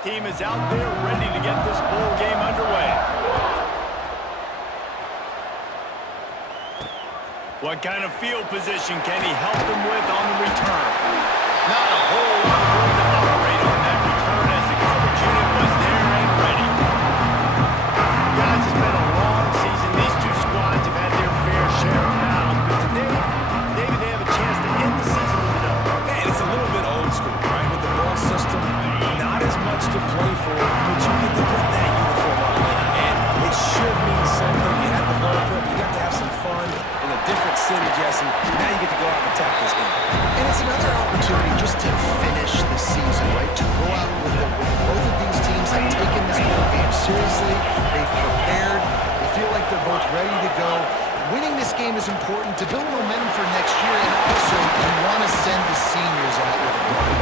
Team is out there ready to get this bowl game underway. What kind of field position can he help them with on the return? Not a whole lot of room to operate on that return as the coverage unit was there and ready. Guys, it's been a long season. These two squads have had their fair share of battles, but today, maybe they have a chance to end the season with an L. Man, it's a little bit old school, right? With the ball system, not as much to play for, but you get to put that uniform on again. And it should mean something. You had the ball put, you got to have some fun in a different city, Jesse. Now you get to go out and attack this game. And it's another opportunity just to finish the season, right? To go out with a win. Both of these teams have taken this bowl game seriously. They've prepared. They feel like they're both ready to go. Winning this game is important to build momentum for next year, and also you want to send the seniors out with a win.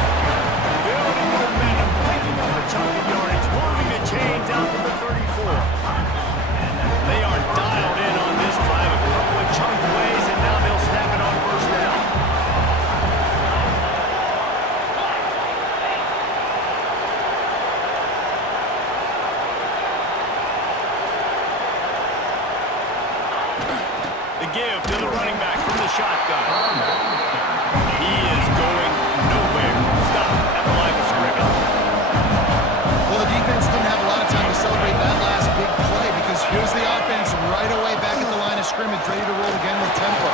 Building momentum, picking up a chunk of yardage, moving the chains out to the 34. They are dialed in on this drive, a couple of chunk plays, and now they'll snap it on first down. The give to the running back from the shotgun. He is going nowhere. Stop at the line of scrimmage. Well, the defense didn't have a lot of time to celebrate that last big play because here's the offense right away back at the line of scrimmage, ready to roll again with tempo.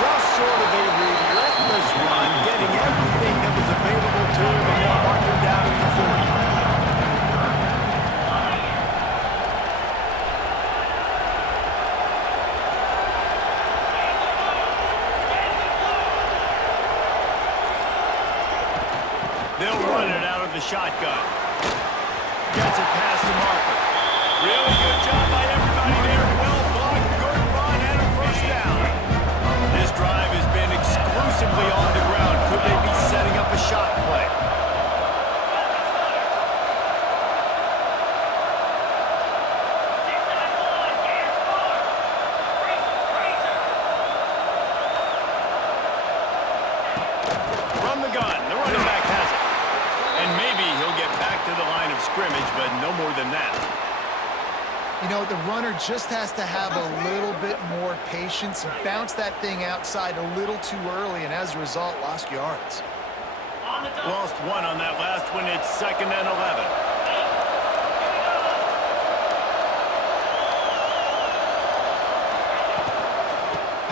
Just sort of a relentless run, getting everything that was available to him, and they'll mark him down at the 40. They'll run it out of the shotgun. Gets it past the marker. Really good job by everybody there. Well blocked, good run, and a first down. This drive has been exclusively on the ground. Could they be setting up a shot play? From the gun, the running back has it. And maybe he'll get back to the line of scrimmage, but no more than that. You know, the runner just has to have a little bit more patience, bounce that thing outside a little too early, and as a result, lost yards. Lost one on that last one. It's 2nd and 11.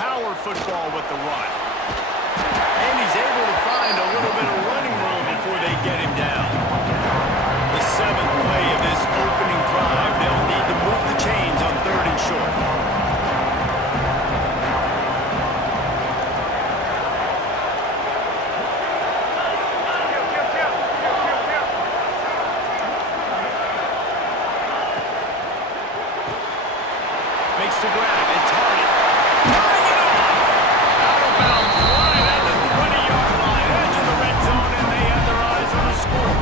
Power football with the run. And he's able to find a little bit of running room before they get him down. The 7th play of this opening drive. They'll need to move the chains on 3rd and short. Makes the grab. It's Hardy. Throwing it off. Out of bounds. Right at the 20-yard line. Edge of the red zone, and they have their eyes on the score.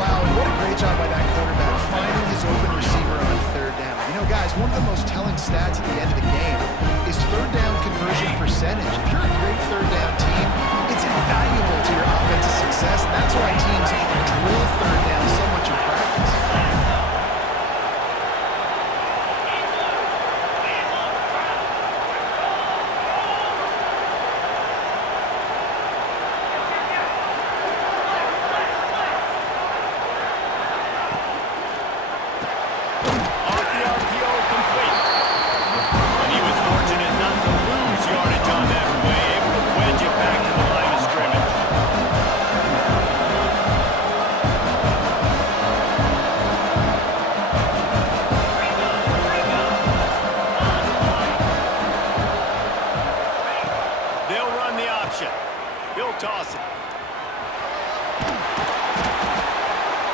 Wow, and what a great job by that quarterback, finding his open receiver on 3rd down. You know, guys, one of the most telling stats at the end of the game is 3rd down conversion percentage. If you're a great 3rd down team, it's invaluable to your offensive success, and that's why teams drill 3rd down so much in practice. Off the RPO, complete. And he was fortunate not to lose yardage on that play, able to wedge it back to the line of scrimmage. They'll run the option. He'll toss it.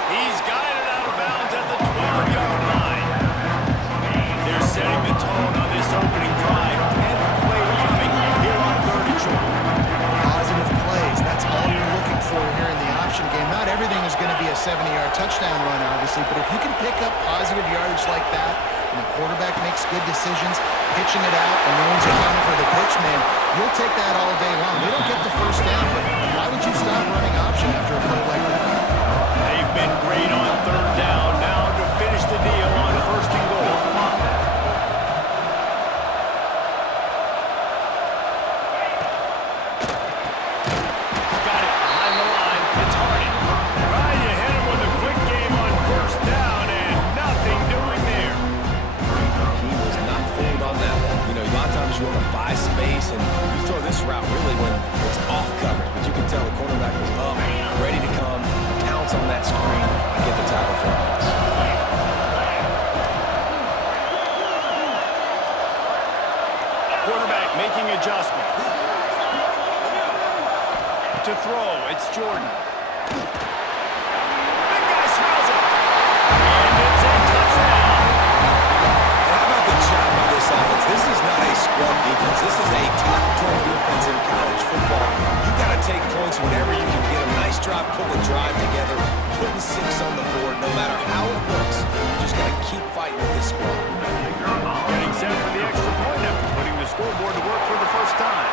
He's got it out of bounds at the 12-yard line. They're setting the tone on this opening drive. 10th play coming here on 3rd and short. Positive plays, that's all you're looking for here in the option game. Not everything is going to be a 70-yard touchdown run, obviously, but if you can pick up positive yardage like that, and the quarterback makes good decisions, pitching it out, and no one's accounting for the pitch, man, you'll take that all day long. They don't get the first down, but why would you stop running option after a play like that? because you want to buy space, and you throw this route really when it's off coverage. But you can tell the quarterback was up, ready to come, pounce on that screen, and get the tackle for a loss. Quarterback making adjustments. To throw, it's Jordan. Big guy smells it. And it's a touchdown. How about the job by this offense? This is not a scrub defense. This is a top 10 defense in college football. You got to take points whenever you can get them. Nice job putting the drive together, putting 6 on the board. No matter how it looks, you just got to keep fighting with this squad. Getting set for the extra point after putting the scoreboard to work for the first time.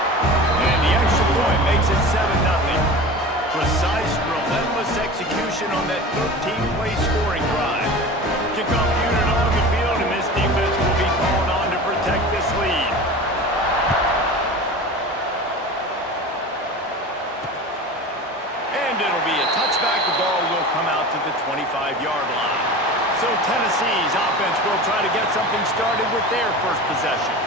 And the extra point makes it 7-0. Precise, relentless execution on that 13-play scoring drive. Kickoff unit on the field, and this defense will be called on to protect this lead. And it'll be a touchback. The ball will come out to the 25-yard line. So Tennessee's offense will try to get something started with their first possession.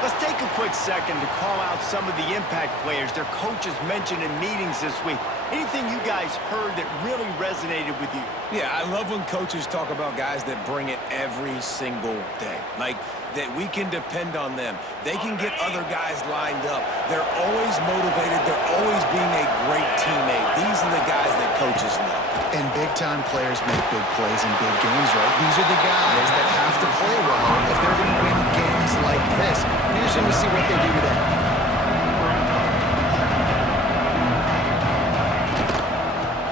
Let's take a quick second to call out some of the impact players their coaches mentioned in meetings this week. Anything you guys heard that really resonated with you? Yeah, I love when coaches talk about guys that bring it every single day. Like, that we can depend on them. They can get other guys lined up. They're always motivated. They're always being a great teammate. These are the guys that coaches love. And big-time players make big plays in big games, right? These are the guys that have to play well if they're going to win games like this. Here's them to see what they do today.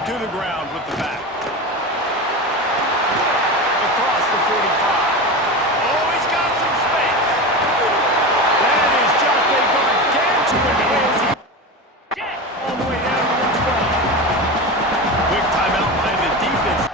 To the ground with the back. Across the 45. Oh, he's got some space. That is just a gargantuan play. All the way down to the 12. Quick timeout by the defense.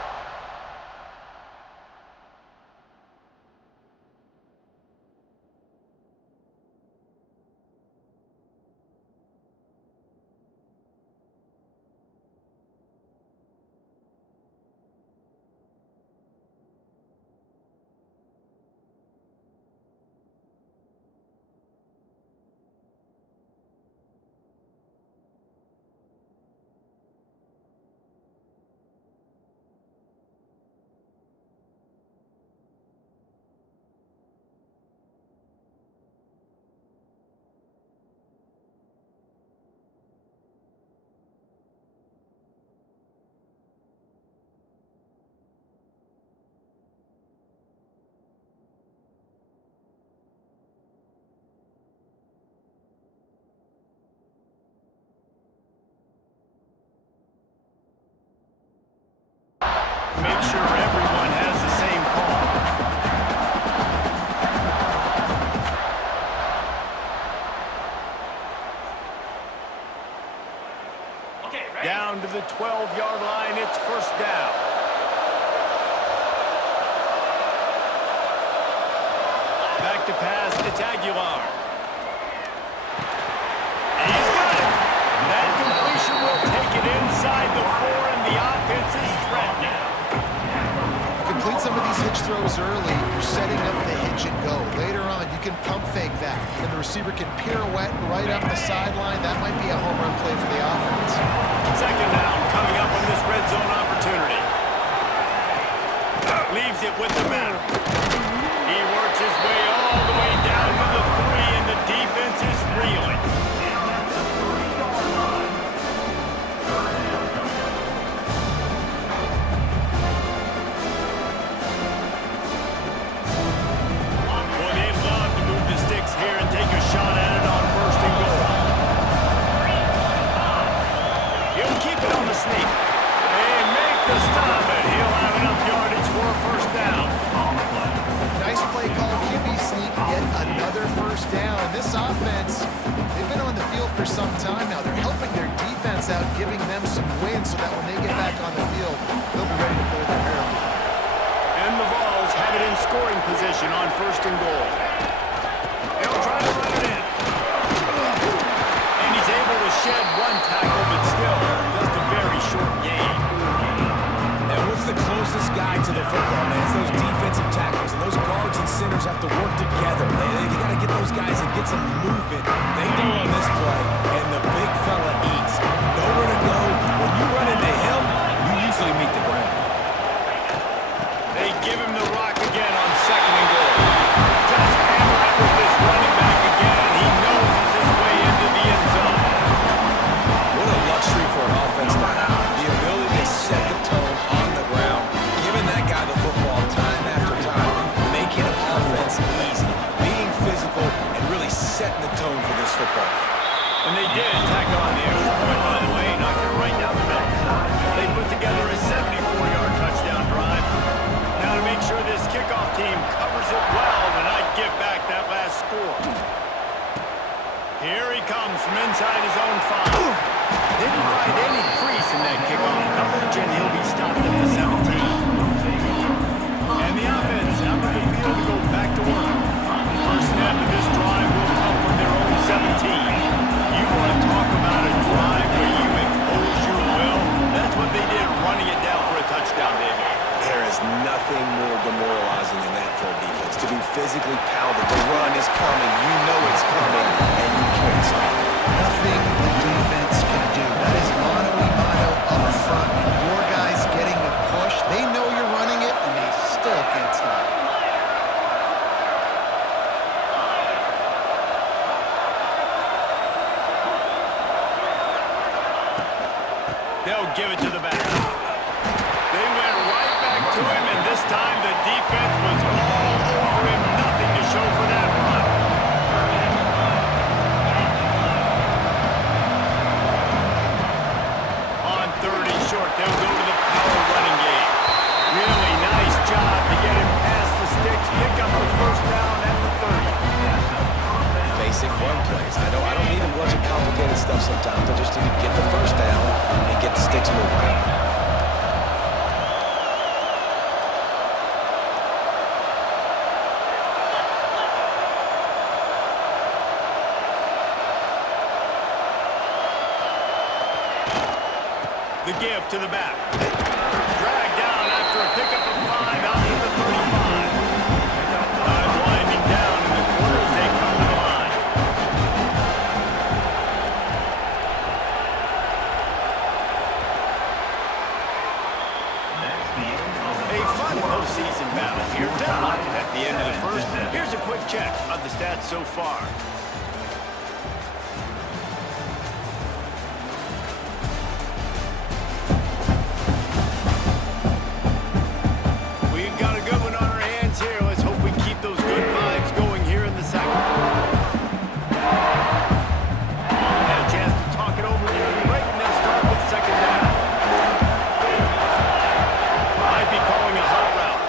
Make sure everyone has the same call. Okay, ready? Down to the 12-yard line, it's first down. Back to pass, it's Aguilar. And he's got it. That completion will take it inside the 4, and the offense is threatening. Complete some of these hitch throws early, you're setting up the hitch and go. Later on, you can pump fake that, and the receiver can pirouette right up the sideline. That might be a home run play for the offense. Second down coming up on this red zone opportunity. Leaves it with the man. He works his way all the way down to the 3, and the defense is reeling. Here and take a shot at it on first and goal. He'll keep it on the sneak. And make the stop, and he'll have enough yardage for a first down. Nice play call, QB sneak, yet another first down. This offense, they've been on the field for some time now. They're helping their defense out, giving them some wins so that when they get back on the field, they'll be ready to pull their hair out. And the Vols have it in scoring position on first and goal. They'll try to run it in. And he's able to shed one tackle, but still just a very short gain. And what's the closest guy to the football, man? It's those defensive tackles, and those guards and centers have to work together. They got to get those guys and get get some movement. They go on this play, and the big fella eats. Nowhere to go. When you run into him, you usually meet the ground. They give him the rock again on 2nd and goal. Just hammer it with this running back again, and he noses his way into the end zone. What a luxury for an offense to have. The ability to set the tone on the ground, giving that guy the football time after time, making offense easy, being physical, and really setting the tone for this football. And they did tack on the extra point, by the way, knocked it right down the middle. They put together a 74-yard touchdown drive. Now to make sure this kickoff team covers it well to not give back that last score. Here he comes from inside his own 5. Didn't find any crease in that kickoff coverage, and he'll be stopped at the 17. And the offense out of the field to go back to work. First snap of this drive will come from their own 17. You want to talk about a drive where you impose your will? That's what they did, running it down for a touchdown, David. There is nothing more demoralizing than that for a defense. To be physically pounded, the run is coming, you know it's coming, and you can't stop it. Nothing the defense can do. That is mano-a-mano up front. And your guys getting the push, they know you're running it, and they still can't stop it. They'll give it to the back. They went right back to him, and this time the defense was all over him. Nothing to show for that run. On 3rd and short, they'll go to the power running game. Really nice job to get him past the sticks, pick up the first down at the 30. Basic run plays. I don't need a bunch of complicated stuff sometimes. I just need to get the first down and get the sticks moving. The give to the back. Dragged down after a pickup of 5 out to the 35. Time winding down in the corner as they come to the line. A fun postseason battle here down at the end of the first. Here's a quick check of the stats so far. We've got a good one on our hands here. Let's hope we keep those good vibes going here in the second. Had a chance to talk it over during the break, and they'll start with 2nd down. Might be calling a hot route.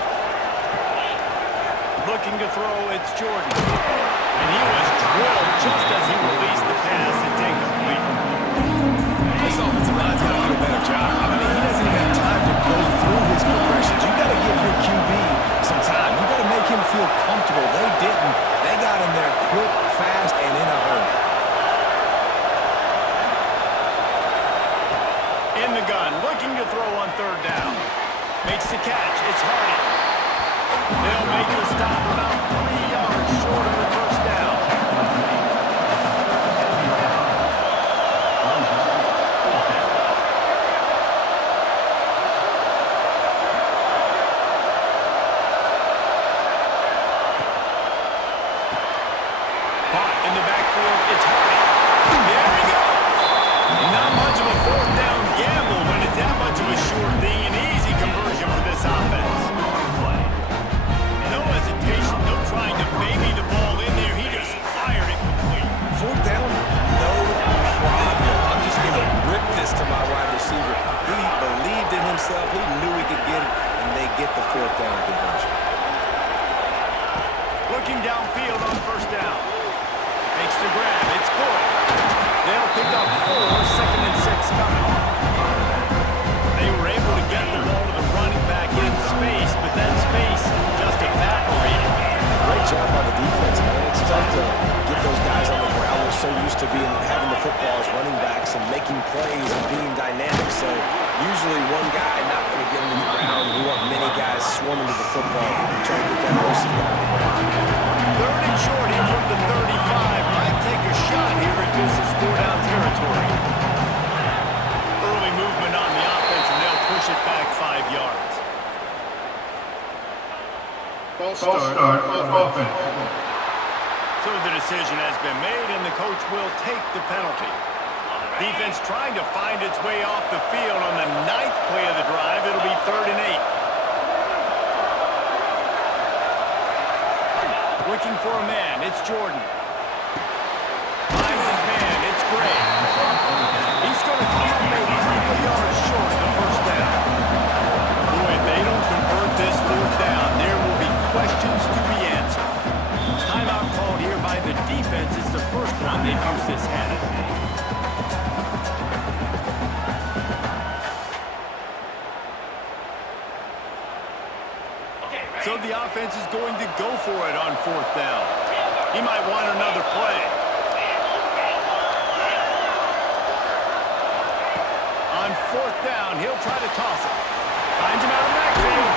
Looking to throw, it's Jordan. And he was drilled just as he released the pass. It's incomplete. This offensive line's got to do a better job. I mean, he doesn't even have time to go through his progressions. You got to give your QB some time. You got to make him feel comfortable. They didn't. They got him there quick, fast, and in a hurry. In the gun, looking to throw on 3rd down. Makes the catch. It's Hardy. They'll make the stop about 3 yards short of the first down. Caught in the backfield. It's Hardy. There he goes. Not much of a 4th down gamble when it's that much of a sure thing. An easy conversion for this offense. No hesitation, no trying to baby the ball in there. He just fired it complete. 4th down, no problem. I'm just going to rip this to my wide receiver. He believed in himself. He knew he could get it, and they get the 4th down conversion. Looking downfield on 1st down. Makes the grab. It's good. They'll pick up 4, 2nd and 6 coming. They were able to get the ball to the running back in space, but that space just evaporated. Great job by the defense, man. It's tough to get those guys on the ground. They're so used to having the football as running backs and making plays and being dynamic. So usually one guy not going to get him to the ground. We want many guys swarming to the football, trying to get that Wilson guy on the ground. 3rd and short here from the 35. here if this is 4-down territory. Early movement on the offense, and they'll push it back 5 yards. False start on offense. So the decision has been made, and the coach will take the penalty. Defense trying to find its way off the field on the 9th play of the drive. It'll be 3rd and 8. Looking for a man. It's Jordan. Finds his man. It's Gray. He's going to come up a couple of yards short of the first down. Boy, if they don't convert this 4th down, there will be questions to be answered. Timeout called here by the defense. It's the first one they've used this hand. So the offense is going to go for it on 4th down. He might want another play. On 4th down, he'll try to toss it. Finds him out of the backfield.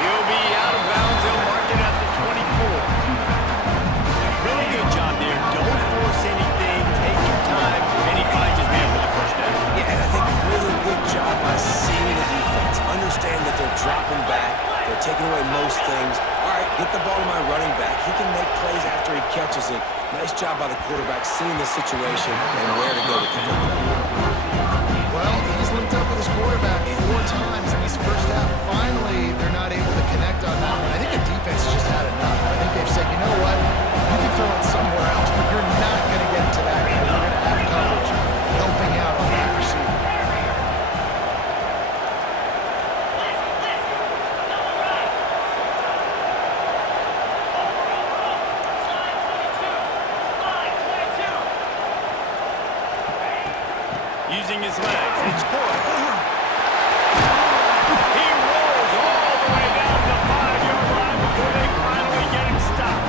He'll be out of bounds. They'll mark it at the 24. Really good job there. Don't force anything. Take your time. And he finds his man for the first down. Yeah, and I think really good job by seeing the defense. Understand that they're dropping back. They're taking away most things. All right, get the ball to my running back. He can make plays after he catches it. Nice job by the quarterback seeing the situation and where to go with the football. Well, he's linked up with his quarterback 4 times in this first half. Finally, they're not able to connect on that one. I think the defense just had enough. I think they've said, you know what, you can throw it somewhere else, but you're not going to get to that. You're going to have coverage helping out on that receiver. Using his legs, it's Boyd. He rolls all the way down the 5-yard line before they finally get him stopped.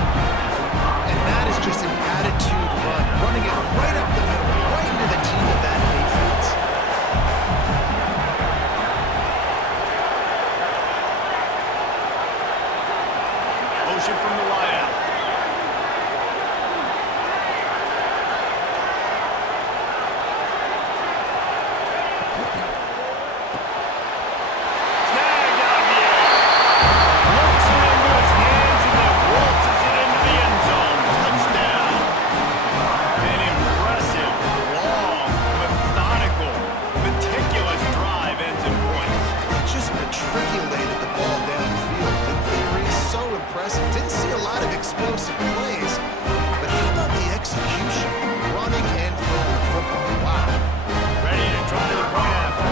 And that is just an attitude run, running it right up the middle, right into the teeth of that defense. Motion from the wideout. Snagged out of the air. Looks it into his hands and then waltzes it into the end zone. Touchdown. An impressive, long, methodical, meticulous drive ends in points. He just matriculated the ball downfield. The theory is so impressive. Didn't see a lot of explosive plays, but how about the execution? Running and throwing the football. Wow. Ready to try the point after.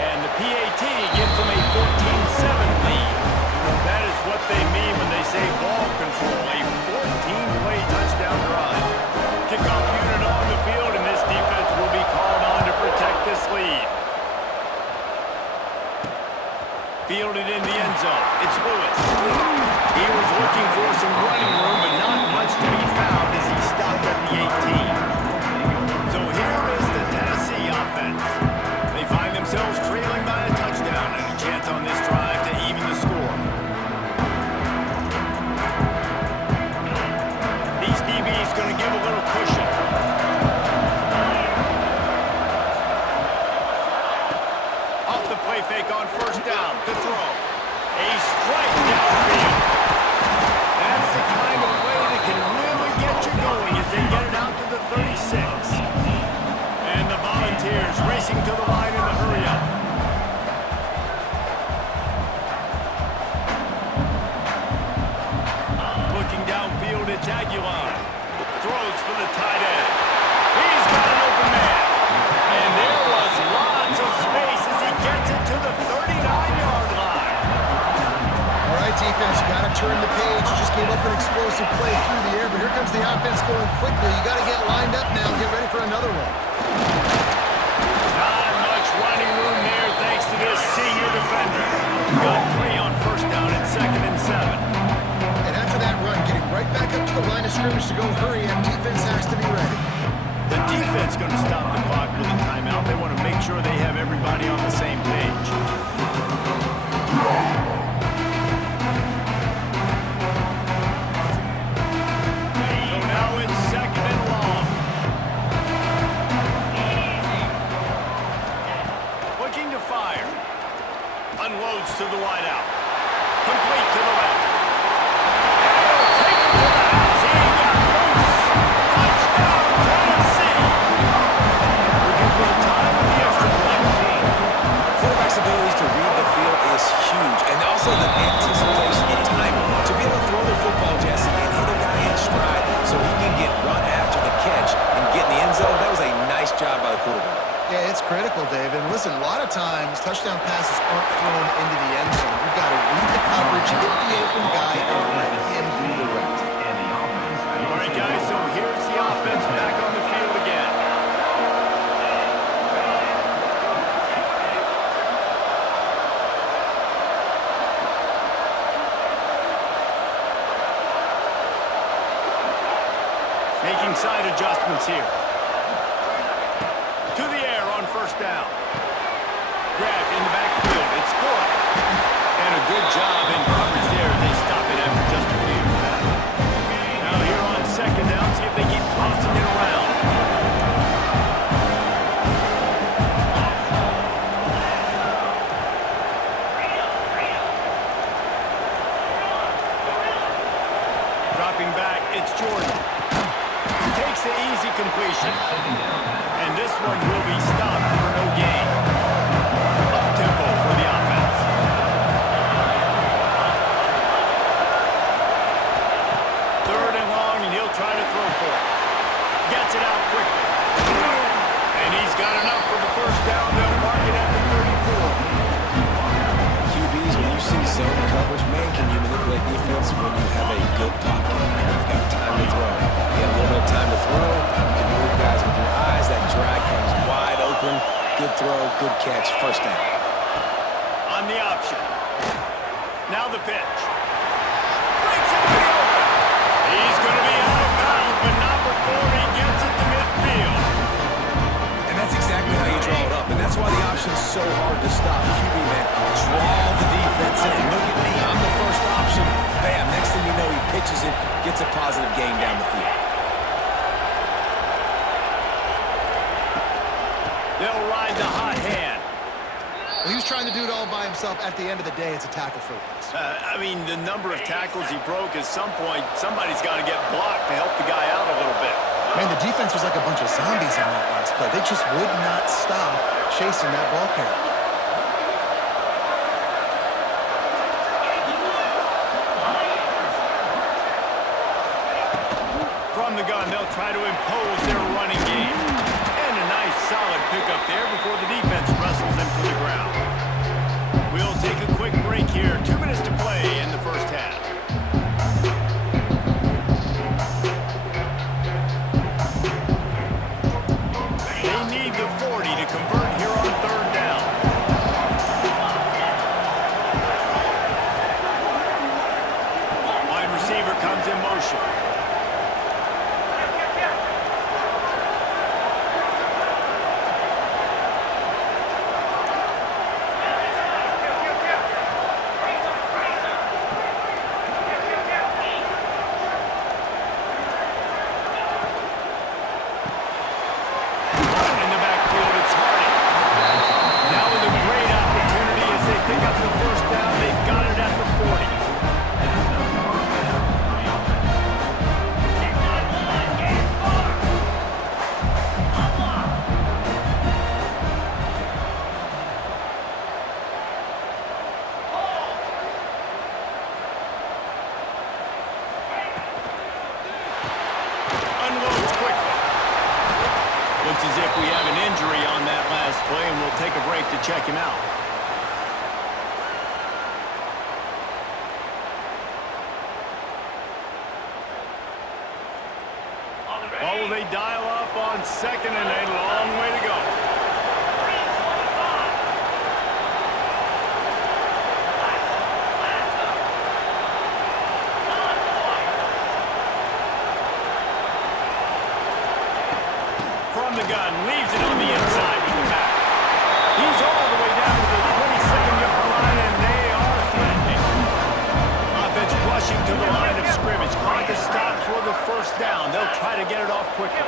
And the PAT gives them a 14-7 lead. That is what they mean when they say ball control. A 14-play touchdown drive. Kickoff unit on the field, and this defense will be called on to protect this lead. Fielded in the end zone. It's Lewis. He was looking for some running room, but not much to be found as he stopped at the 18. So here is the Tennessee offense. They find themselves trailing by a touchdown and a chance on this drive to even the score. These DBs going to give a little cushion. Off the play fake on 1st down to throw. A strike downfield. That's the kind of play that can really get you going as they get it out to the 36. And the Volunteers racing to the line in the hurry up. Looking downfield, it's Aguilar. Throws for the tight end. He's got an open man. And there was lots of space as he gets it to the 39-yard line. All right, defense, you got to turn the page. You just gave up an explosive play through the air, but here comes the offense going quickly. You got to get lined up now and get ready for another one. Not much running room there thanks to this senior defender. Got 3 on 1st down and 2nd and 7. And after that run, getting right back up to the line of scrimmage to go hurry up, defense has to be ready. The defense going to stop the clock with a timeout. They want to make sure they have everybody on the same page. So now it's 2nd quarterback. Yeah, it's critical, David. And listen, a lot of times touchdown passes aren't thrown into the end zone. You've got to read the coverage, hit the open guy, and let him do the rest. All right, guys, so here's the offense back on the field again. Making side adjustments here. To the air on first down. Grab in the backfield. It's good. And a good job in coverage there. They stop it after just a few. Now here on second down, see if they keep tossing it around. Dropping back, it's Jordan. Takes the easy completion. And this one will be stopped for no gain. Up-tempo for the offense. Third and long, and he'll try to throw for it. Gets it out quickly. And he's got enough for the first down. They'll mark it at the 34. QBs, when you see zone coverage, man, can you manipulate defense when you have a good pocket? And you've got time to throw. You have a little bit of time to throw. You can move guys with your eyes. That drag comes wide open. Good throw, good catch, first down. On the option. Now the pitch. Breaks it wide open. He's going to be out of bounds, but not before he gets it to midfield. And that's exactly how you draw it up. And that's why the option's so hard to stop. QB, man, draw the defense in. Look at me, I'm the first option. Bam, next thing you know, he pitches it, gets a positive gain down the field. They'll ride the hot hand. Well, he was trying to do it all by himself. At the end of the day, it's a tackle for loss. I mean, the number of tackles he broke, at some point, somebody's got to get blocked to help the guy out a little bit. Man, the defense was like a bunch of zombies on that last play. They just would not stop chasing that ball carrier. From the gun, they'll try to impose their running game. And a nice, solid pickup there before the defense wrestles him to the ground. We'll take a quick break here. 2 minutes to play in the first half. They need the 40 to convert here on third down. Wide receiver comes in motion. Looks as if we have an injury on that last play, and we'll take a break to check him out. Well, will they dial up on second and a long way to go? From the gun, leaves it on the inside with the back. He's all the way down to the 27-yard line, and they are threatening. Offense rushing to the line of scrimmage. Clock is stopped for the first down. They'll try to get it off quickly.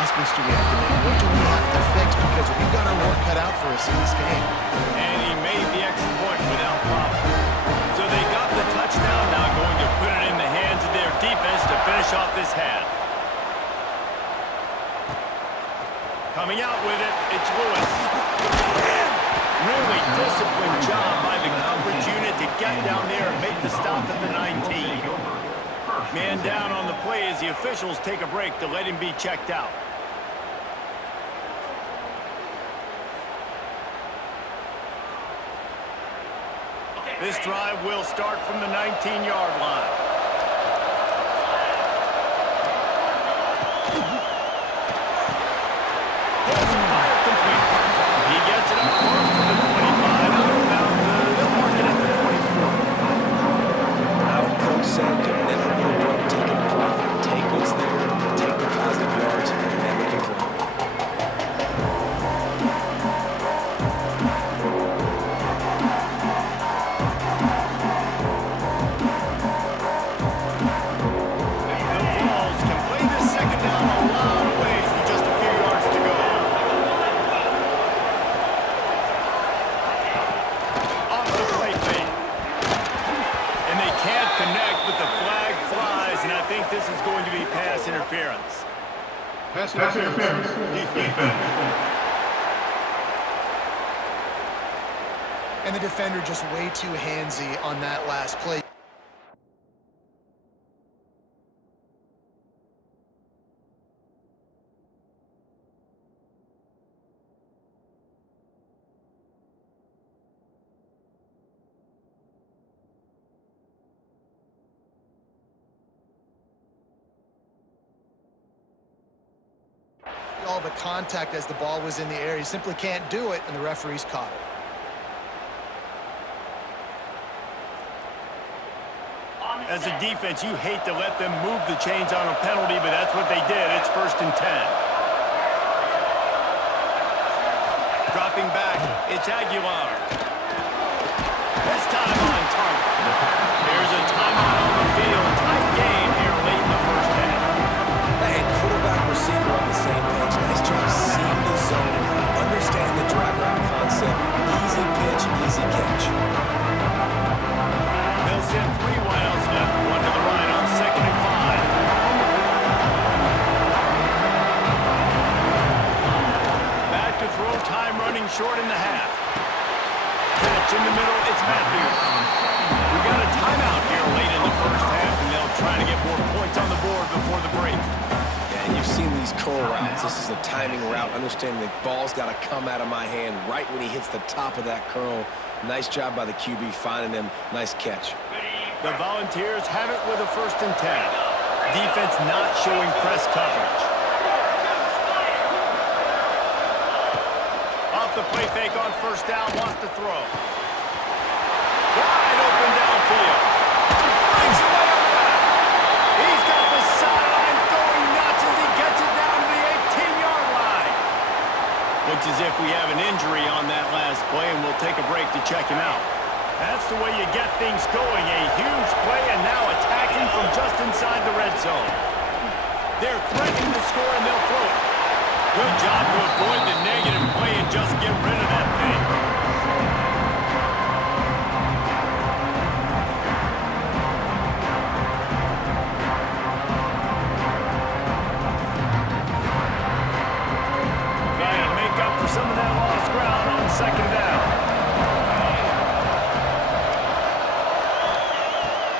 adjustments do we have to make? What do we have to fix? Because we've got our work cut out for us in this game. And he made the extra point without problem. So they got the touchdown, now going to put it in the hands of their defense to finish off this half. Coming out with it, it's Lewis. Really disciplined job by the coverage unit to get down there and make the stop at the 19. Man down on the play as the officials take a break to let him be checked out. This drive will start from the 19-yard line. He gets it up close to the 25, out of bounds. They'll mark it at the 24. Our coach said to never be above taking a profit. Take what's there, take the positive yards, and never complain. The Vols can play this second down a lot of ways with just a few yards to go. Off the play fake. And they can't connect, but the flag flies, and I think this is going to be pass interference. Pass interference. Defense. And the defender just way too handsy on that last play. All the contact as the ball was in the air. He simply can't do it, and the referee's caught it. As a defense, you hate to let them move the chains on a penalty, but that's what they did. It's 1st and 10. Dropping back, it's Aguilar. This time on target. There's a timeout on the field. Tight game here late in the first half. And quarterback receiver on the same page. Nice job seeing the zone, understanding the drag route concept. Easy pitch, easy catch. They'll send 3 wideouts left, 1 to the right on 2nd and 5. Back to throw, time running short in the half. Catch in the middle, it's Matthews. We've got a timeout here late in the first half, and they'll try to get more points on the board before the break. And you've seen these curl routes. This is a timing route. Understanding the ball's got to come out of my hand right when he hits the top of that curl. Nice job by the QB finding him. Nice catch. The Volunteers have it with a 1st and 10. Defense not showing press coverage. Off the play fake on 1st down, wants to throw. Wide open downfield. Breaks away on the left. He's got the sideline going nuts as he gets it down to the 18-yard line. Looks as if we have an injury on that last play, and we'll take a break to check him out. That's the way you get things going. A huge play, and now attacking from just inside the red zone. They're threatening to score, and they'll throw it. Good job to avoid the negative play and just get rid of that thing. Got to make up for some of that lost ground on 2nd down.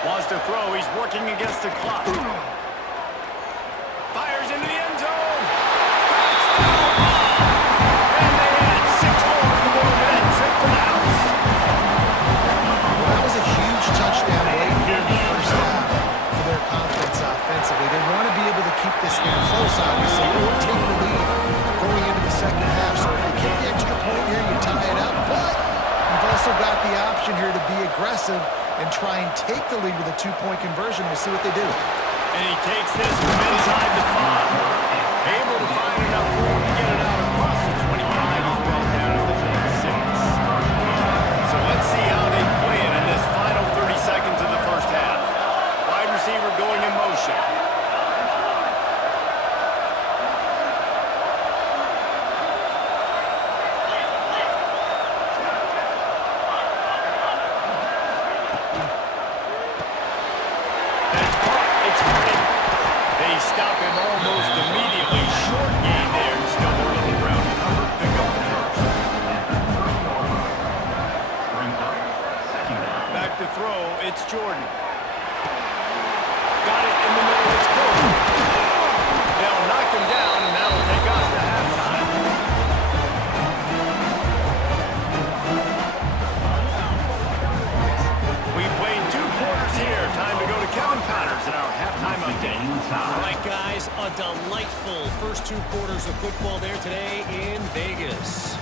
Wants to throw. He's working against the clock. Fires into the end zone. Touchdown ball. And they add 6 more to the board with that trip to the house. Well, that was a huge touchdown late here in the first half for their confidence offensively. They want to be able to keep this thing close, obviously, or take the lead going into the second half. So if you get the extra point here, you tie it up. But you've also got the option here to be aggressive and try and take the lead with a 2-point conversion. We'll see what they do. And he takes this from inside the 5. Able to find enough room to get it out across the 25. He's brought down at the 26. So let's see how they play it in this final 30 seconds of the first half. Wide receiver going in motion. him almost immediately. Short gain there, and still a little ground cover. Pick up the first. Back to throw, it's Jordan. Got it in the middle, it's Cole. They'll knock him down, and that'll take us to halftime. We've played 2 quarters here. Time to go to Kevin Connors in our halftime update. All right, guys, a delightful first 2 quarters of football there today in Vegas.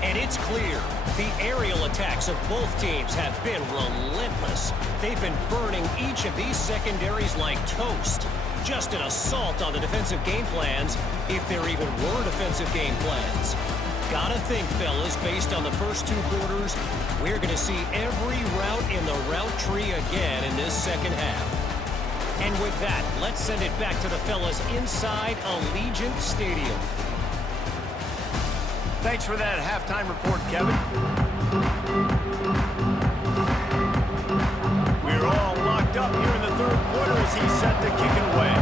And it's clear the aerial attacks of both teams have been relentless. They've been burning each of these secondaries like toast. Just an assault on the defensive game plans, if there even were defensive game plans. Gotta think, fellas, based on the first 2 quarters, we're going to see every route in the route tree again in this second half. And with that, let's send it back to the fellas inside Allegiant Stadium. Thanks for that halftime report, Kevin. We're all locked up here in the 3rd quarter as he's set to kick it away.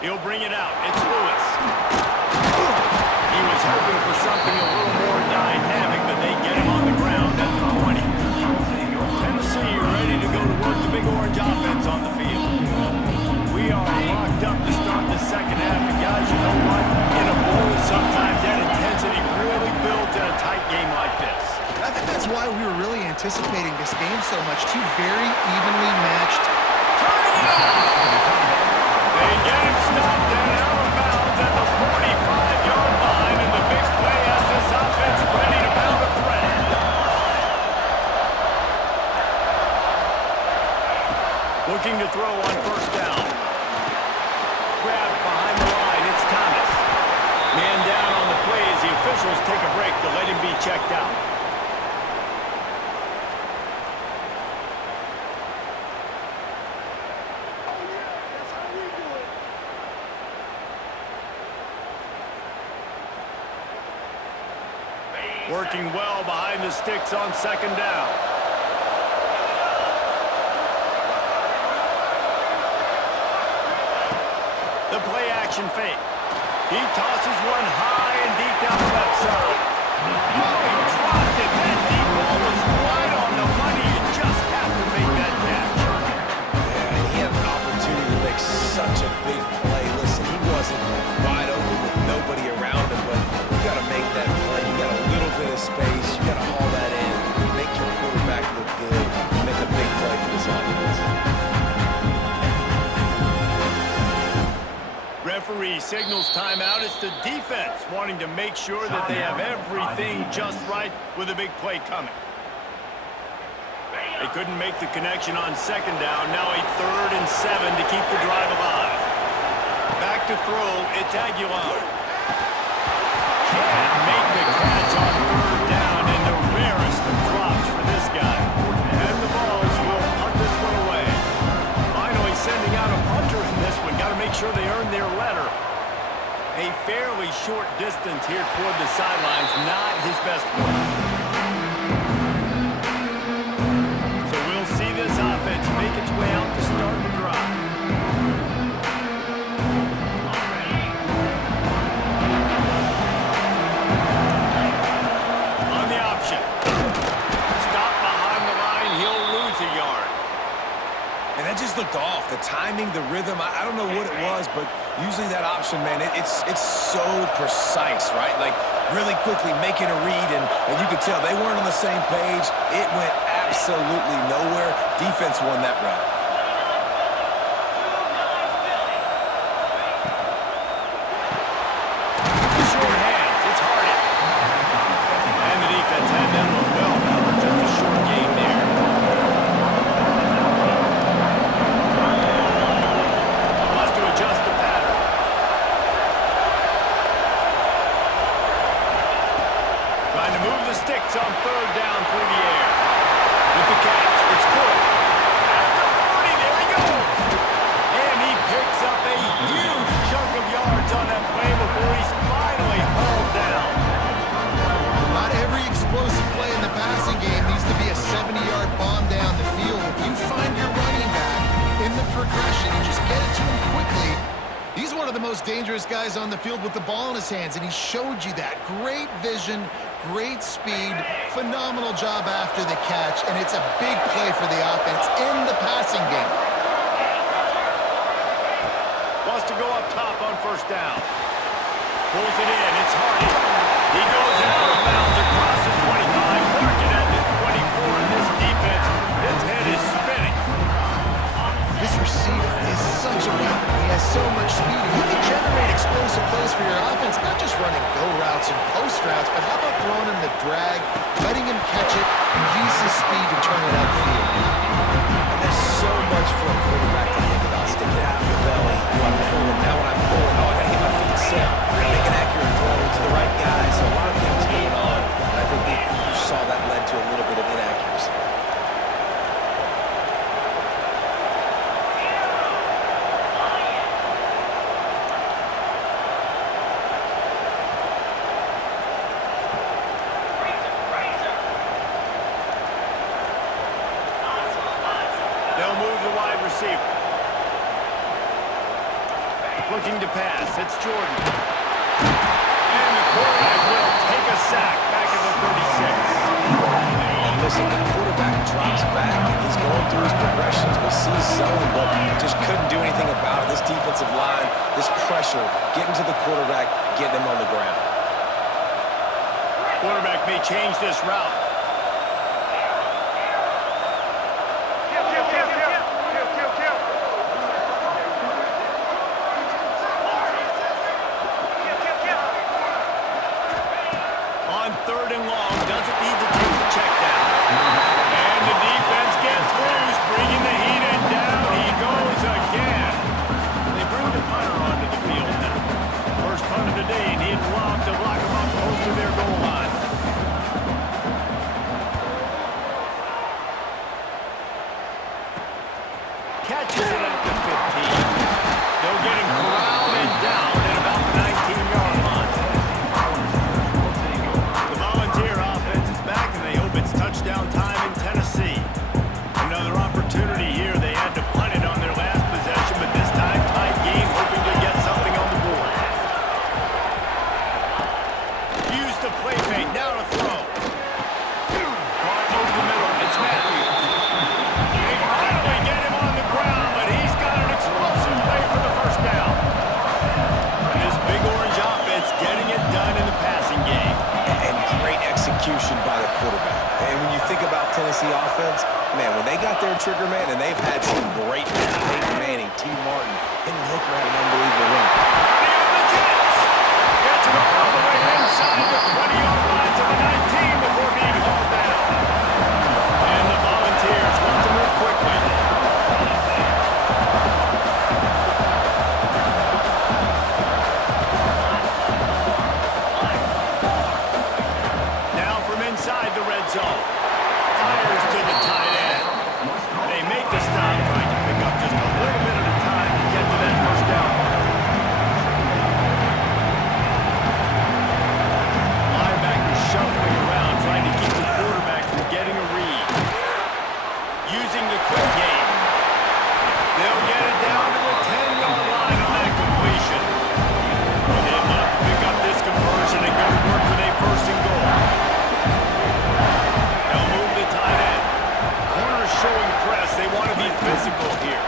He'll bring it out. It's Lewis. He was hoping for something a little more dynamic, but they get him on the ground at the 20. Tennessee ready to go to work the Big Orange offense on the field. We are locked up to start the second half, and guys, you know what? In a bowl, sometimes that intensity really builds in a tight game like this. I think that's why we were really anticipating this game so much. 2 very evenly matched. Turning it on! They get him stopped and out of bounds at the 45-yard line, and the big play has this offense ready to pound the threat. Looking to throw on first down. Grab behind the line, it's Thomas. Man down on the play as the officials take a break to let him be checked out. Working well behind the sticks on second down. The play action fake. He tosses one high and deep down the left side. Oh, he dropped it. That deep ball was right on the money. You just have to make that catch. Yeah, he had an opportunity to make such a big play. Listen, he wasn't wide open with nobody around him, but you got to make that play. You got a little bit of space. You got to haul that in, make your quarterback look good, and make a big play for this offense. Referee signals timeout. It's the defense wanting to make sure that they have everything just right with a big play coming. They couldn't make the connection on second down. Now a 3rd and 7 to keep the drive alive. Back to throw. It's Aguilar. Can't make the catch on 3rd down, and the rarest of drops for this guy. And the Vols will punt this one away. Finally sending out a punter in this one. Got to make sure they earn their letter. A fairly short distance here toward the sidelines. Not his best work. So we'll see this offense make its way out to start the drive. On the option. Stop behind the line. He'll lose a yard. And that just looked off. The timing, the rhythm, I don't know what it was, but usually that option, man, it's so precise, right? Like, really quickly making a read, and you could tell they weren't on the same page. It went absolutely nowhere. Defense won that route. Short hands. It's Harden. And the defense had that one well covered. Just a short game there. Wants to adjust the pattern. Trying to move the sticks on 3rd down through the air. With the catch, it's good. At the most dangerous guys on the field with the ball in his hands, and he showed you that. Great vision, great speed, phenomenal job after the catch, and it's a big play for the offense in the passing game. Wants to go up top on first down. Pulls it in. It's Hardy. He goes out of bounds across the 25, working at the 24, and this defense, its head is spinning. This receiver is such a weapon. He has so much speed, and he can generate explosive plays for your offense, not just running go routes and post routes, but how about throwing him the drag, letting him catch it, and use his speed to turn it upfield. And there's so much for a quarterback to think about. Stick it out in the belly. I'm pulling. Now when I'm pulling, oh, I got to hit my feet set. Make an accurate throw to the right guy. So a lot of things going on. And I think that you saw that led to a little bit of inaccuracy. They'll move the wide receiver. Looking to pass. It's Jordan. And the quarterback will take a sack back at the 36. And listen, the quarterback drops back, and he's going through his progressions. We see zone, but just couldn't do anything about it. This defensive line, this pressure, getting to the quarterback, getting him on the ground. Quarterback may change this route. On third and long, doesn't need to take the check down. And the defense gets loose, bringing the heat, and down he goes again. They bring the punter onto the field now. First punt of the day, and he'd love to block him up close to their goal line. Catches it at the 15. They'll get him corralled and down at about the 19-yard line. The Volunteer offense is back, and they hope it's touchdown time in Tennessee. Another opportunity here. They had to punt it on their last possession, but this time tight game, hoping to get something on the board. Use the play fake. Now to throw. Caught over the middle. It's Matthews. They finally get him on the ground, but he's got an explosive play for the first down. And this Big Orange offense getting it done in the passing game. And great execution by the quarterback. And when you think about Tennessee offense, man, when they got their trigger man, and they've had some great men, Peyton Manning, T. Martin, and Hooker had an unbelievable run. Near the Jets. Gets it all the way inside the 20-yard line to the 19 before being hauled down. And the Volunteers want to move quickly. Now from inside the red zone. Fires to the tight end. They make the stop, trying to pick up just a little bit at a time to get to that first down mark. Linebackers shuffling around, trying to keep the quarterback from getting a read. Using the quick game. They'll get it down to the 10-yard line on that completion. And they'd love to pick up this conversion and go to work with a first and goal. They'll move the tight end. Corners showing press. They want to be physical here.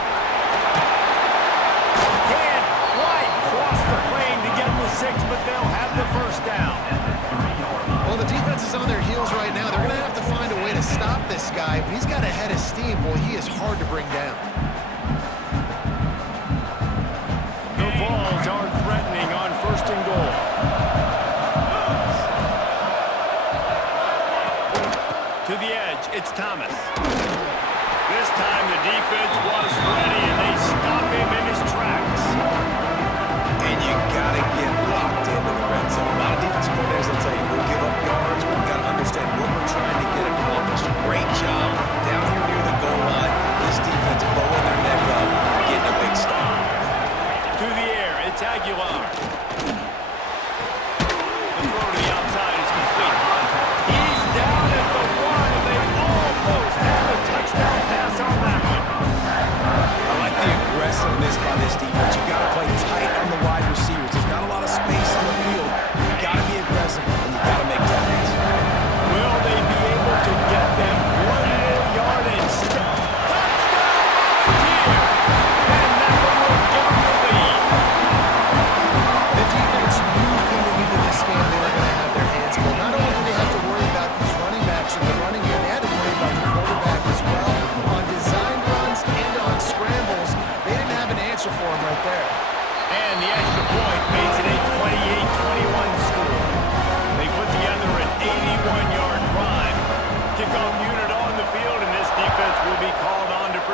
Can't quite cross the plane to get the 6, but they'll have the first down. Well, the defense is on their heels right now. They're going to have to find a way to stop this guy, but he's got a head of steam. Boy, he is hard to bring down. The Vols are threatening on first and goal. To the edge, it's Thomas. This time the defense was ready, and they stop him in his tracks. And you got to get locked into the red zone. A lot of defense coordinators will tell you, we'll give up yards, but we've got to understand what we're trying to get accomplished. Great job down here near the goal line. This defense bowing their neck up, getting a big stop. To the air, it's Aguilar. The throw to the outside is complete. He's down at the 1, and they almost have a touchdown pass on that one. I like the aggressiveness by this defense. You got to play tight on the wide receiver.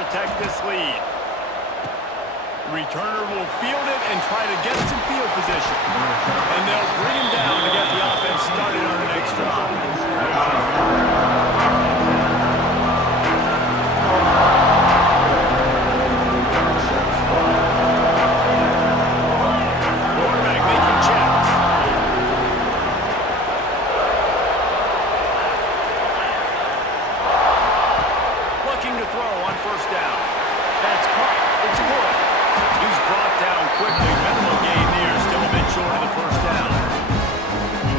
protect this lead. Returner will field it and try to get some field position. And they'll bring him down to get the offense started on the next drive. Quarterback making checks. Looking to throw on first down. That's caught. It's good. He's brought down quickly. Minimal gain there. Still a bit short of the first down.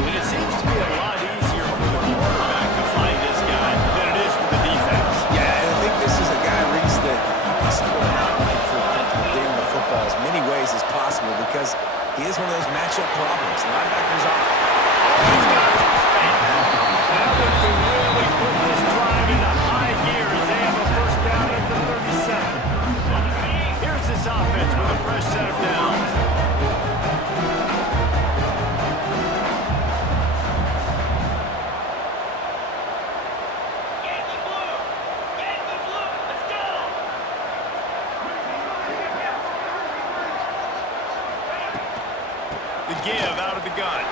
And it seems to be a lot easier for the quarterback to find this guy than it is for the defense. Yeah, and I think this is a guy, Reese, that you can score out and feel comfortable getting the football as many ways as possible because he is one of those matchup problems. The linebackers are. He's got some space. That one can really put this drive into high gear as they have a first down at the 37. Here's this offense with a fresh set of downs. The give out of the gun.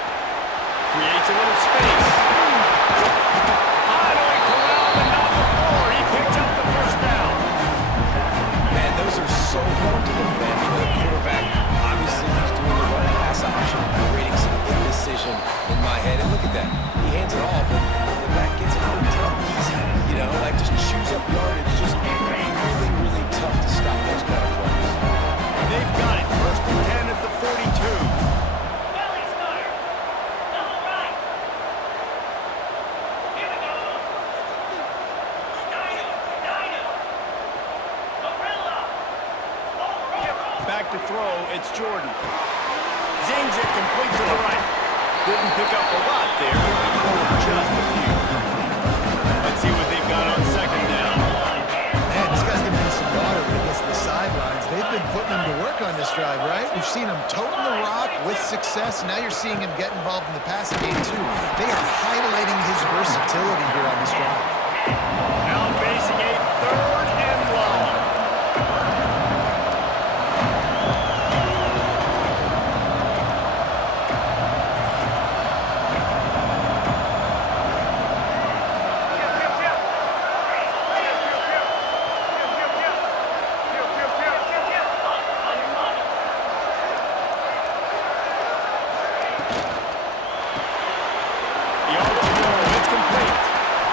Creates a little space. Finally corralled, but not before. He picked up the first down. Man, those are so hard to defend. You know, the quarterback, obviously, he's doing the wrong pass option, creating some indecision in my head. And look at that. He hands it off, and the back gets a little tough easy. You know, like just chews up yardage. Just really, really tough to stop those kind of plays. They've got it. First and 10 at the 42. Back to throw, it's Jordan. Zings it complete to the right. Didn't pick up a lot there, but went forward just a few. Let's see what they've got on second down. Man, this guy's going to need some water when he gets to the sidelines. They've been putting him to work on this drive, right? We've seen him toting the rock with success. Now you're seeing him get involved in the passing game, too. They are highlighting his versatility here on this drive. Now facing a third and long.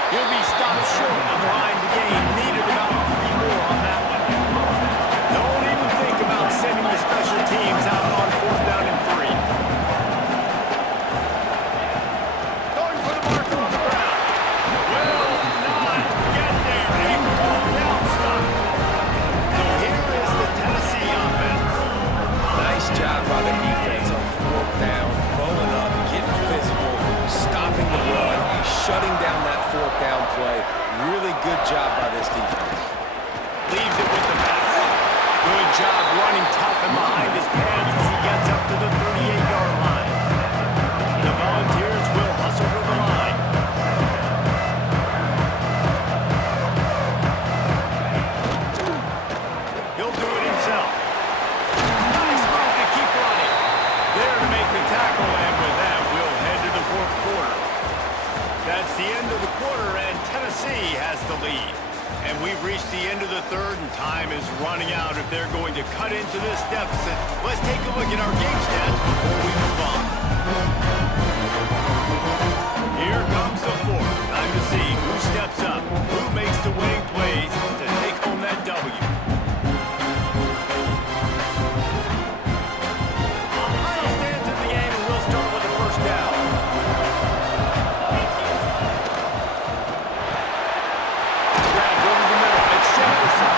He'll be stopped short of the line to gain. Needed about 3 more on that one. Don't even think about sending the special teams out on fourth down and 3. Going for the marker on the ground. Will not get there. A fourth down stop. So here is the Tennessee offense. Nice job by the defense on fourth down, rolling up, getting physical, stopping the run, shutting down that fourth down play. Really good job by this defense. Leaves it with the back. Good job running tough and behind his pads as he gets up to the 38-yard line. The Volunteers will hustle to the line. He'll do it himself. Nice move to keep running. There to make the tackle, and with that, we'll head to the fourth quarter. That's the end of the quarter, and Tennessee has the lead. And we've reached the end of the third, and time is running out if they're going to cut into this deficit. Let's take a look at our game stats before we move on. Here comes the fourth. Time to see who steps up, who makes the winning plays to take home that W. Final stands in the game, and we'll start with the first down. Grabbed over the middle. It's Jefferson.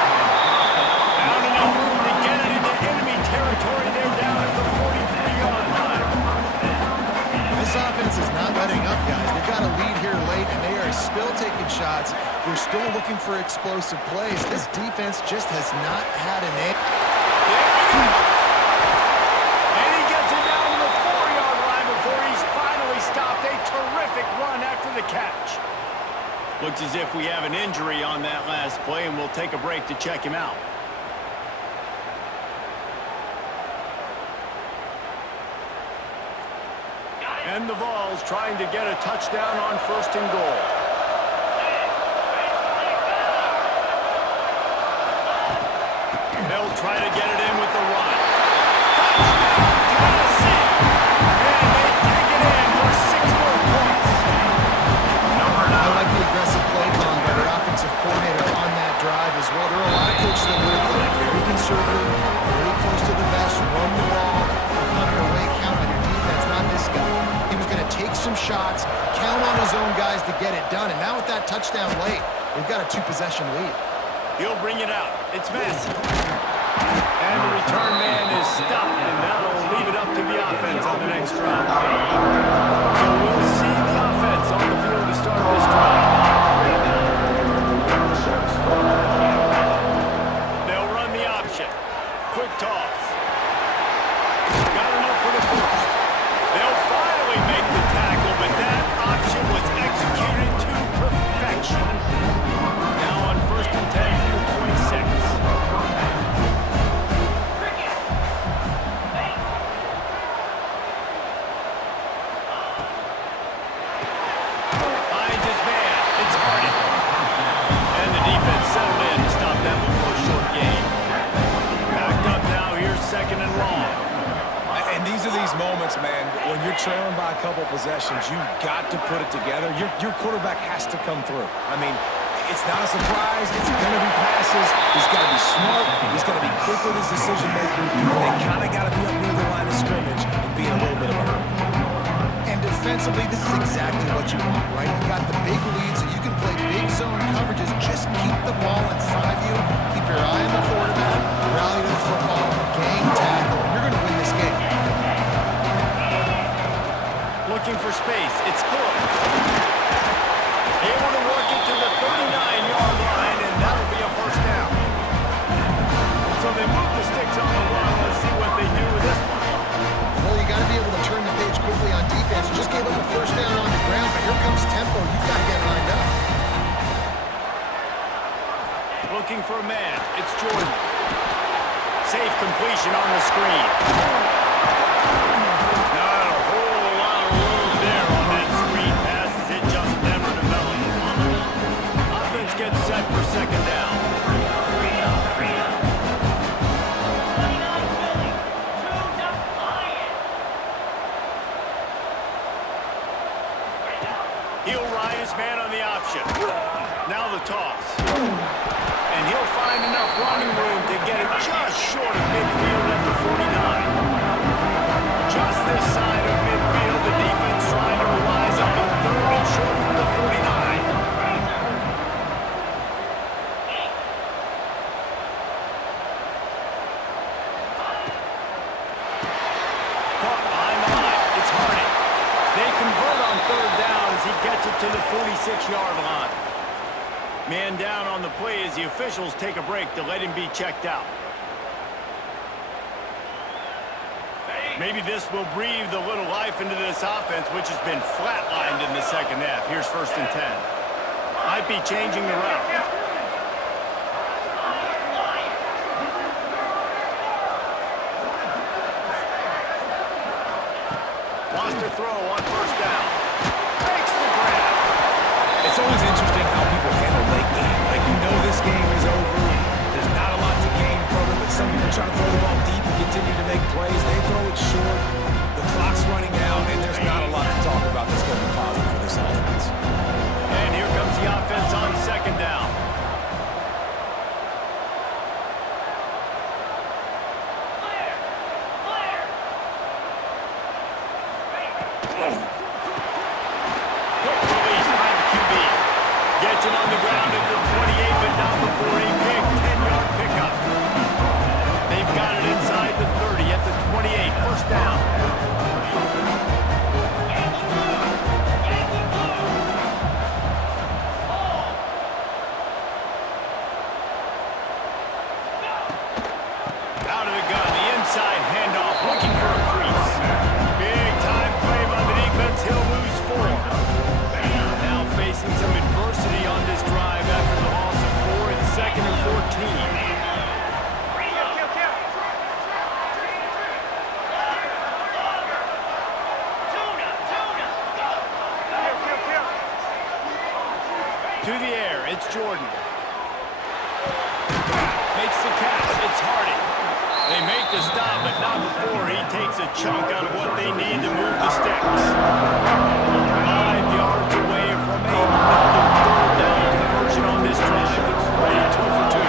Found enough room to get it into enemy territory. They're down at the 43-yard line. This offense is not letting up, guys. They've got a lead here late, and they are still taking shots. They're still looking for explosive plays. This defense just has not had an answer. And he gets it down to the 4-yard line before he's finally stopped. A terrific run after the catch. Looks as if we have an injury on that last play, and we'll take a break to check him out. And the Vols trying to get a touchdown on 1st and goal. They'll try to get it in with the run. Touchdown, Tennessee! And they take it in for 6 more points. I like the aggressive play calling by their offensive coordinator on that drive as well. There are a lot of coaches that would have played very conservative, very close to the vest, run the ball, punt it away, count on your defense. Not this guy. He was going to take some shots, count on his own guys to get it done. And now with that touchdown late, they've got a 2-possession lead. He'll bring it out. It's Massey. And the return man is stopped, and that'll leave it up to the offense on the next drive. So we'll see the offense on the field to start this drive. They'll run the option. Quick toss. Got enough for the first. They'll finally make the tackle, but that option was executed to perfection. Now on 1st and 10 from the 26. Finds his man. It's Hardy. And the defense settled in to stop that before a short gain. Backed up now. Here's 2nd and long. And these are these moments, man, when you're trailing by a couple possessions, you've got to put it together. Your quarterback has to come through. I mean, it's not a surprise. It's going to be passes. He's got to be smart. He's got to be quick with his decision-making. And they kind of got to be up near the line of scrimmage and be in a little bit of a hurry. And defensively, this is exactly what you want, right? You got the big lead, so you can play big zone coverages. Just keep the ball in front of you. Keep your eye on the quarterback. Rally to the football. Gang tackle. And you're going to win this game. Looking for space. It's good. Able to work it to the 39-yard line, and that'll be a 1st down. So they move the sticks on the run. Let's see what they do with this one. Well, you got to be able to turn the page quickly on defense. You just gave up a 1st down on the ground, but here comes tempo. You've got to get lined up. Looking for a man. It's Jordan. Safe completion on the screen. Not a whole lot of room there on that screen pass as it just never developed. Offense gets set for 2nd down. He'll ride his man on the option. Now the toss. And he'll find enough running room to get it just short of midfield at the 49. Just this side of midfield, the defense trying to rise up on 3rd and short from the 49. Caught behind the line. It's Hardy. They convert on 3rd down as he gets it to the 46-yard line. Man down on the play as the officials take a break to let him be checked out. Maybe this will breathe a little life into this offense, which has been flatlined in the 2nd half. Here's 1st and 10. Might be changing the route. Lost a throw on 1st down. Makes the grab. It's always interesting how people handle late game. Like, you know this game is over. There's not a lot to gain from it, but some people try to throw the ball deep and continue to make plays. They throw it short. The clock's running out, and there's not a lot to talk about that's going to be positive for this offense. And here comes the offense on 2nd down. Quick release by the QB. Gets it on the ground at the 28, but not before a big 10-yard pickup. They've got it inside the 30 at the 28, 1st down. Out of the gun, the inside handoff, looking for a crease. Big time play by the defense. He'll lose 4. Now facing some adversity on the catch. It's Hardy. They make the stop, but not before he takes a chunk out of what they need to move the sticks. 5 yards away from another third down conversion on this drive. They're already 2 for 2.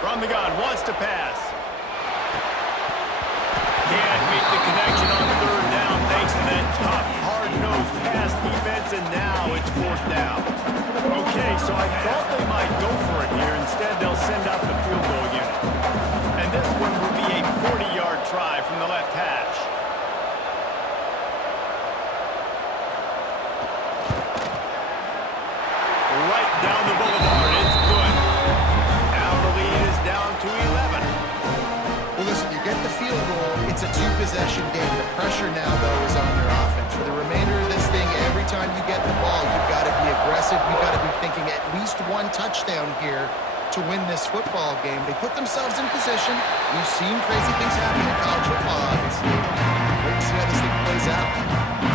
From the gun, wants to pass. Can't make the connection on third down thanks to that tough, hard-nosed pass defense, and now it's 4th down. Okay, so I thought they might go for it here. Instead, they'll send out the field goal unit. And this one will be a 40-yard try from the left hash. Right down the boulevard. It's good. Now the lead is down to 11. Well, listen, you get the field goal. It's a 2-possession game. The pressure now, though, is on your offense. For the remainder of this thing, every time you get the ball, you've got to be aggressive. You've got to be thinking at least 1 touchdown here to win this football game. They put themselves in position. We've seen crazy things happen in college football, obviously. Wait to see how this thing plays out.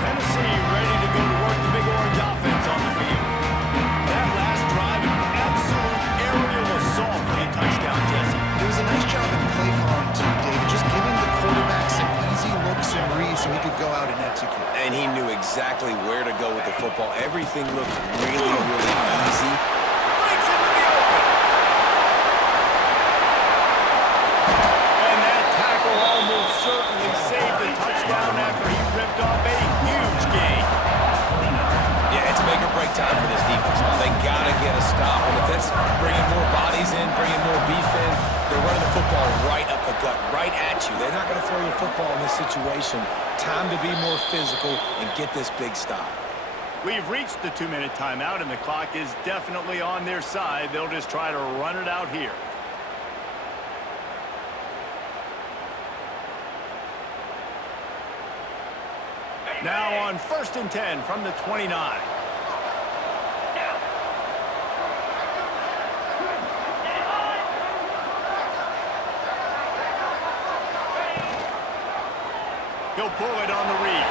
Tennessee ready to go to work the big orange offense on the field. That last drive, an absolute aerial assault for the touchdown, Jesse. It was a nice job in play calling, too, David. Just giving the quarterback some easy looks and reads so he could go out and execute. And he knew exactly where to go with the football. Everything looked really, really easy. Breaks into the open. And that tackle almost certainly saved the touchdown after he ripped off a huge gain. Yeah, it's make or break time for this defense. Now they got to get a stop. And if that's bringing more bodies in, bringing more beef in, they're running the football right up the gut, right at you. They're not going to throw the football in this situation. Time to be more physical and get this big stop. We've reached the 2-minute timeout, and the clock is definitely on their side. They'll just try to run it out here. Now on 1st and 10 from the 29. He'll pull it on the read.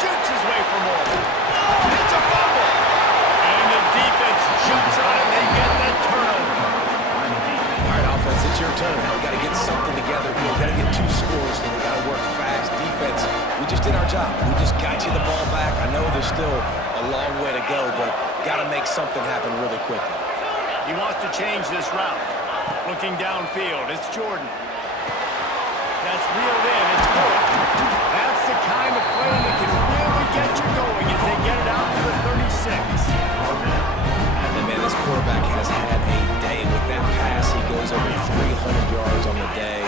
Jukes his way for more. It's a fumble. And the defense jumps on it. They get that turnover. All right, offense, it's your turn. We got to get something together here. We got to get 2 scores, and we got to work fast. Defense, we just did our job. We just got you the ball back. I know there's still a long way to go, but got to make something happen really quickly. He wants to change this route. Looking downfield, it's Jordan. That's reeled in. It's good. That's the kind of play that can really get you going as they get it out to the 36. And man, this quarterback has had a day with that pass. He goes over 300 yards on the day.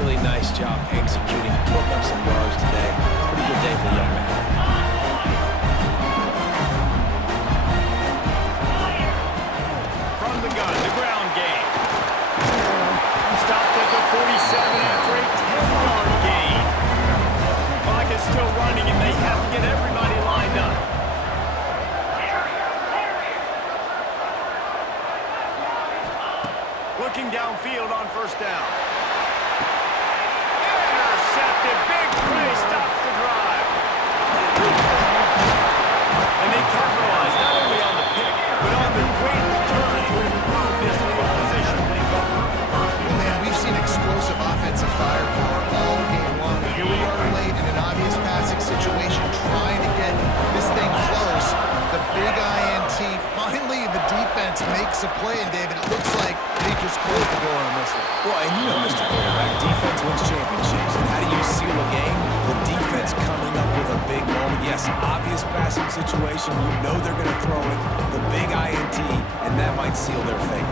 Really nice job executing, putting up some yards today. Pretty good day for the young man. From the gun, the ground game. Stopped at the 47 after a 10-yard gain. Clock is still running, and they have to get everybody lined up. Looking downfield on 1st down. Intercepted. Big play. Stops the drive. And they capitalize not only on the pick, but on the great return to improve this field position. Well, man, we've seen explosive offensive firepower all game long. And here we are late in an obvious passing situation, trying to get this thing close. The big INT. Finally, the defense makes a play, and David, it looks like they just closed the door on this one. Well, and you know, Mr. Quarterback, defense wins championships. And how do you seal a game? The defense coming up with a big moment. Yes, obvious passing situation. You know they're going to throw it. The big INT, and that might seal their fate.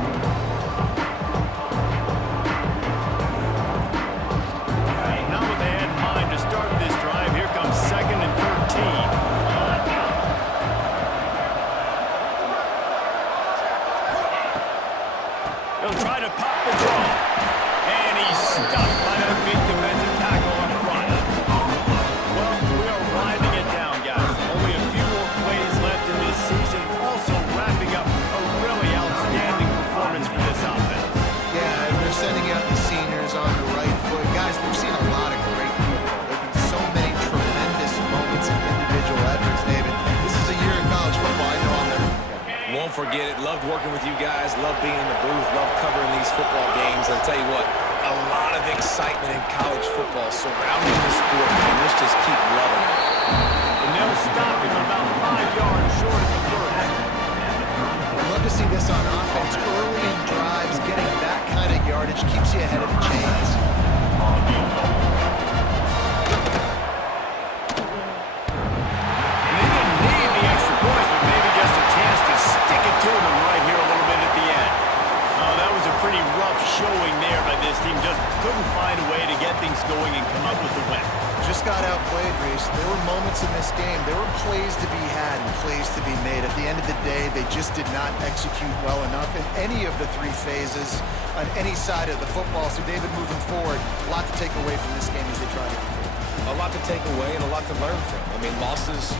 Not what they had in mind to start this drive. Here comes 2nd and 13. He'll try to pop the draw. And he's stuffed by that big defensive tackle up front. Well, we are winding it down, guys. Only a few more plays left in this season. Also wrapping up a really outstanding performance for forget it. Loved working with you guys. Loved being in the booth. Loved covering these football games. I'll tell you what, a lot of excitement in college football surrounding the sport, man. Let's just keep loving it. And they'll stop him about 5 yards short of the first. Love to see this on offense. Early in drives, getting that kind of yardage keeps you ahead of the chains. And they didn't need the extra points, but maybe just a chance to stick it to them right here a little bit at the end. Oh, that was a pretty rough showing there by this team. Just couldn't find a way to get things going and come up with the win. Just got outplayed, Reese. There were moments in this game. There were plays to be had and plays to be made. At the end of the day, they just did not execute well enough in any of the three phases on any side of the football. So, David, moving forward, a lot to take away from this game as they try to improve. A lot to take away and a lot to learn from. I mean, losses